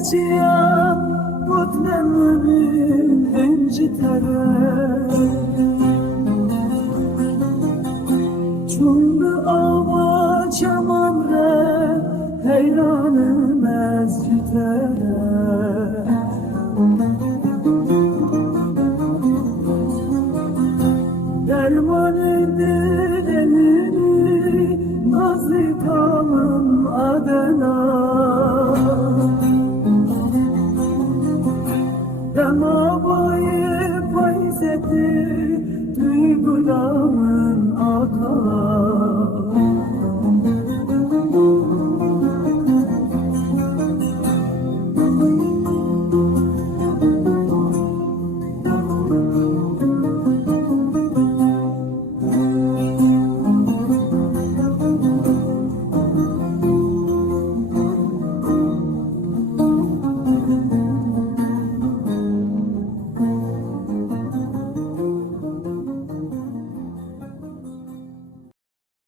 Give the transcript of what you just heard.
سرچیا بود نمونیم انجی تره چون به آوا چمان ره حیرانم از چی تره درمان دلنی نازی tamam adına Dama boyu payzeti duygularımın akar